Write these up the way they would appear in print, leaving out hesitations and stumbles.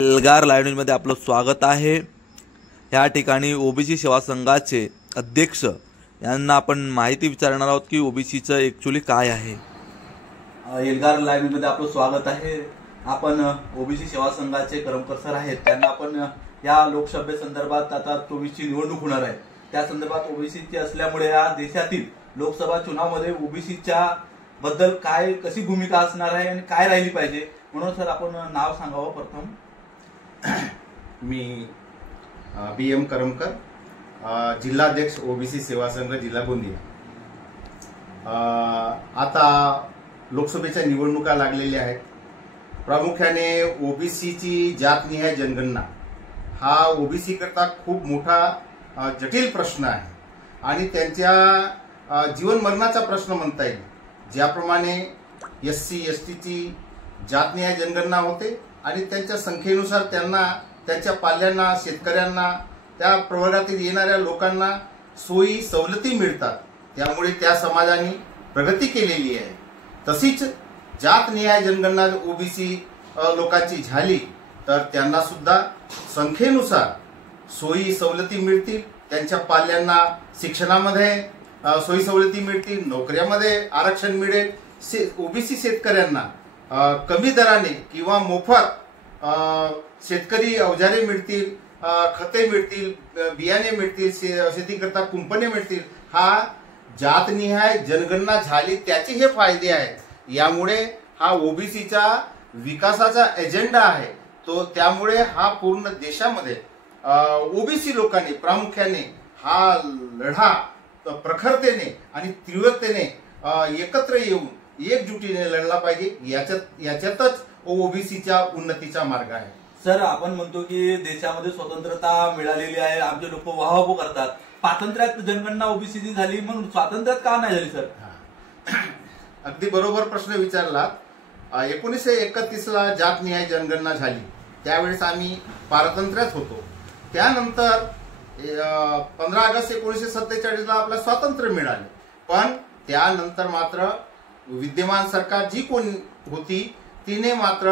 Elgar live न्यूजमध्ये आपलं स्वागत आहे। या ठिकाणी ओबीसी सेवा संघाचे अध्यक्ष यांना आपण माहिती विचारणार आहोत की ओबीसीचं ॲक्च्युअली काय आहे। एल्गार लाईव्ह न्यूजमध्ये आपलं स्वागत आहे। आपण ओबीसी सेवा संघाचे करमकर सर आहेत, त्यांना आपण या लोकसभेसंदर्भात आता 24ची निवडणूक होणार आहे, त्या संदर्भात ओबीसीचे असल्यामुळे या देशातील लोकसभा चुनावामध्ये ओबीसीच्या बद्दल काय कशी भूमिका असणार आहे आणि काय राहिली पाहिजे, म्हणून सर आपण नाव सांगावं प्रथम। मी BM करमकर, जिल्हाध्यक्ष ओबीसी सेवा संघ जिल्हा गोंदिया। आता लोकसभेच्या निवडणुका लागलेल्या आहेत। प्रामुख्याने ओबीसीची जातनिहाय जनगणना हा ओबीसी करता खूप मोठा जटिल प्रश्न आहे आणि त्यांच्या जीवन मरणाचा प्रश्न म्हणता येईल। ज्याप्रमाणे SC ST ची जातनिहाय जनगणना होते आणि त्यांच्या संख्येनुसार त्यांना त्यांच्या पाल्यांना, शेतकऱ्यांना, त्या प्रवर्गातील येणाऱ्या लोकांना सोयी सवलती मिळतात, त्यामुळे त्या समाजाने प्रगती केलेली आहे। तशीच जातनिहाय जनगणना ओबीसी लोकांची झाली तर त्यांना सुद्धा संख्येनुसार सोयी सवलती मिळतील, त्यांच्या पाल्यांना शिक्षणामध्ये सोयी सवलती मिळतील, नोकऱ्यामध्ये आरक्षण मिळेल, ओबीसी शेतकऱ्यांना कमी दराने किंवा मोफत शेतकरी अवजारे मिळतील, खते मिळतील, बियाणे मिळतील, शेती करता कुंपणे मिळतील। हा जातनिहाय जनगणना झाली त्याचे हे फायदे आहेत। यामुळे हा ओबीसीचा विकासाचा एजेंडा आहे तो, त्यामुळे हा पूर्ण देशामध्ये ओबीसी लोकांनी प्रामुख्याने हा लढा प्रखरतेने आणि तीव्रतेने एकत्र येऊन एकजुटीने लढला पाहिजे। याच्यातच ओबीसीच्या उन्नतीचा मार्ग आहे। सर, आपण म्हणतो की देशामध्ये स्वतंत्रता मिळालेली आहे, आमचे लोक वाहवाह करतात, स्वातंत्र्यात जनगणना ओबीसीची झाली, मग स्वातंत्र्यात का नाही झाली सर? अगदी बरोबर प्रश्न विचारलात। 1931ला जातनिहाय जनगणना झाली, त्यावेळेस आम्ही पारतंत्र्यात होतो। त्यानंतर 15 ऑगस्ट 1947ला आपलं स्वातंत्र्य मिळाले, पण त्यानंतर मात्र विद्यमान सरकार जी कोण होती तिने मात्र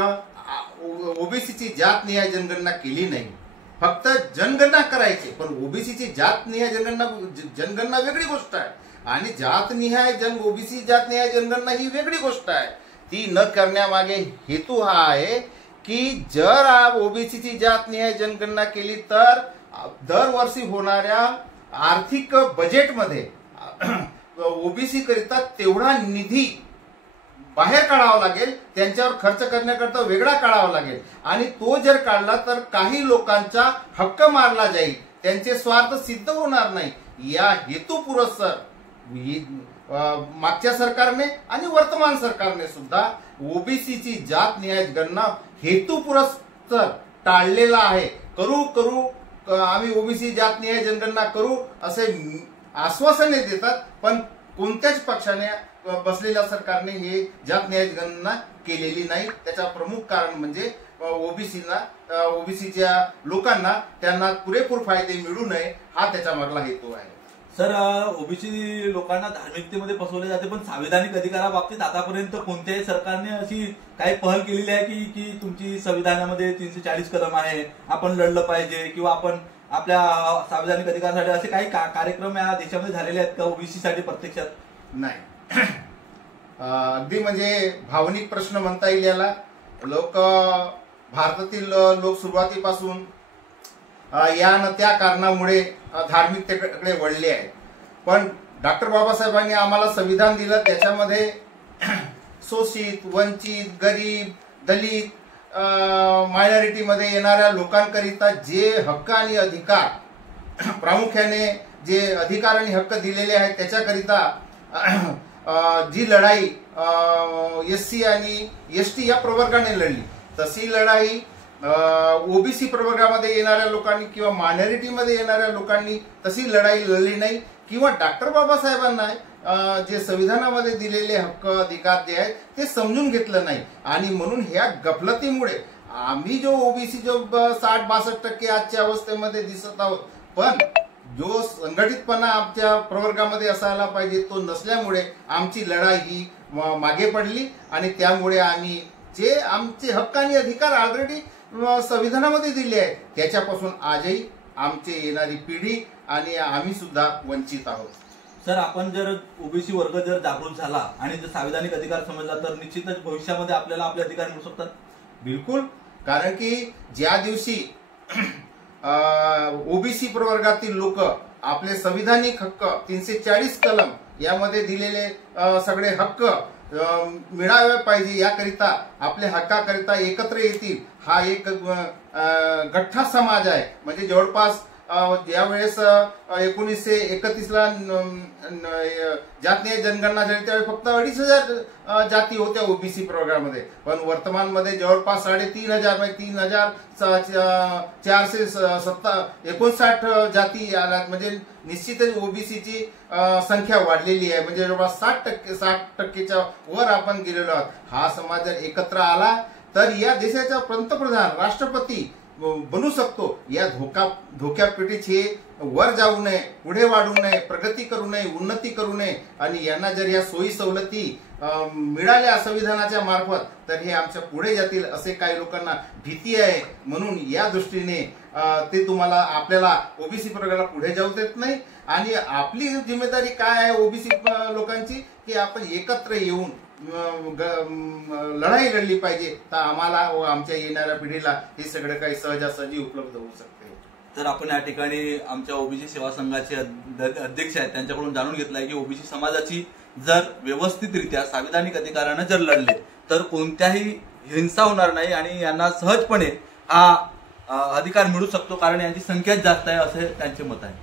ओबीसीची जातनिहाय जनगणना केली नाही। फक्त जनगणना करायची, पण ओबीसीची जातनिहाय जनगणना वेगळी गोष्ट आहे आणि ओबीसी जातनिहाय जनगणना ही वेगळी गोष्ट आहे। ती न करण्यामागे हेतू हा आहे की जर ओबीसीची जातनिहाय जनगणना केली तर दरवर्षी होणाऱ्या आर्थिक बजेटमध्ये ओबीसी करिता तेवढा निधी बाहेर काढावा लागेल, त्यांच्यावर खर्च करण्याकरता वेगळा काढावा लागेल आणि तो जर काढला तर काही लोकांचा हक्क मारला जाईल, त्यांचे स्वार्थ सिद्ध होणार नाही। या हेतू पुरस्सर मागच्या सरकारने आणि वर्तमान सरकारने सुद्धा ओबीसीची जातनिहाय गणना हेतू पुरस्सर टाळलेला आहे। करू आम्ही ओबीसी जातनिहाय जनगणना करू असे आश्वासने देतात, पण कोणत्याच पक्षाने बसलेल्या सरकारने हे जातनिहाय गणना केलेली नाही। त्याचा प्रमुख कारण म्हणजे ओबीसीच्या लोकांना त्यांना पुरेपूर फायदे मिळू नये हा त्याच्या मागला हेतू आहे। सर, ओबीसी लोकांना धार्मिकतेमध्ये फसवले जाते, पण संविधानिक अधिकाराबाबतीत आतापर्यंत कोणत्याही सरकारने अशी काही पहल केलेली आहे की तुमची संविधानामध्ये 340 कलम आहे, आपण लढलं पाहिजे, किंवा आपण आपल्या संविधानिक अधिकारासाठी असे काही कार्यक्रम या देशामध्ये झालेले आहेत का ओबीसी साठी प्रत्यक्षात? नाही, अगदी म्हणजे भावनिक प्रश्न म्हणता येईल याला। भारतातील लोक सुरुवातीपासून या न त्या कारणामुळे धार्मिकतेकडे वळले आहेत, पण डॉक्टर बाबासाहेबांनी आम्हाला संविधान दिलं, त्याच्यामध्ये शोषित, वंचित, गरीब, दलित, मायनॉरिटीमध्ये येणाऱ्या लोकांकरिता जे हक्क आणि अधिकार, प्रामुख्याने जे अधिकार आणि हक्क दिलेले आहेत त्याच्याकरिता जी लढाई SC आणि ST या प्रवर्गाने लढली, तशी लढाई ओबीसी प्रवर्गामध्ये येणाऱ्या लोकांनी किंवा मायनॉरिटीमध्ये येणाऱ्या लोकांनी तशी लढाई लढली नाही, किंवा डॉक्टर बाबासाहेबांना जे संविधानामध्ये दिलेले हक्क अधिकार जे आहेत ते समजून घेतलं नाही। आणि म्हणून ह्या गफलतीमुळे आम्ही जो ओबीसी 60-62% आजच्या अवस्थेमध्ये दिसत आहोत, पण जो संघटितपणा आमच्या प्रवर्गामध्ये असायला पाहिजे तो नसल्यामुळे आमची लढाई ही मागे पडली आणि त्यामुळे आम्ही जे आमचे हक्क आणि अधिकार ऑलरेडी संविधानामध्ये दिली आहे, त्याच्यापासून आजही आमची येणारी पिढी आणि आम्ही सुद्धा वंचित आहोत. सर, आपण जर ओबीसी वर्ग जर जागृत झाला आणि जर संविधानिक अधिकार समजला तर निश्चितच भविष्यामध्ये आपल्याला आपले अधिकार मिळू शकतात. बिलकुल, कारण की ज्या दिवशी ओबीसी प्रवर्गातील लोक आपले संविधानिक हक्क 340 कलम यामध्ये दिलेले सगळे हक्क मिळावे पाहिजे याकरिता आपल्या हक्काकरिता एकत्र येतील. हा एक गठ्ठा समाज आहे. म्हणजे जवळपास ज्यावेळेस 1931ला जातीय जनगणना झाली त्यावेळी फक्त 2,500 जाती होत्या ओबीसी प्रवर्गामध्ये, पण वर्तमानमध्ये जवळपास 3,500 म्हणजे 3,459 जाती आल्या. म्हणजे निश्चितच ओबीसीची संख्या वाढलेली आहे. म्हणजे जवळपास 60% वर आपण गेलेलो आहोत. हा समाज जर एकत्र आला तर या देशाचा पंतप्रधान राष्ट्रपती बनू शकतो. या धोक्यापेटीत हे वर जाऊ नये, पुढे वाढू नये, प्रगती करू नये, उन्नती करू नये आणि यांना जर या सोयी सवलती मिळाल्या संविधानाच्या मार्फत तर हे आमच्या पुढे जातील असे काही लोकांना भीती आहे. म्हणून या दृष्टीने ते आपल्याला ओबीसी प्रवर्गाला पुढे जाऊ देत नाही. आणि आपली जिम्मेदारी काय आहे ओबीसी लोकांची की आपण एकत्र येऊन लढाई लढली पाहिजे, तर आम्हाला व आमच्या येणाऱ्या पिढीला हे सगळं काही सहजासहजी उपलब्ध होऊ शकते. तर आपण या ठिकाणी आमच्या ओबीसी सेवा संघाचे अध्यक्ष आहेत त्यांच्याकडून जाणून घेतलं आहे की ओबीसी समाजाची जर व्यवस्थितरित्या संविधानिक अधिकाराने जर लढले तर कोणत्याही हिंसा होणार नाही आणि यांना सहजपणे हा अधिकार मिळू शकतो, कारण यांची संख्याच जास्त आहे असे त्यांचे मत आहे.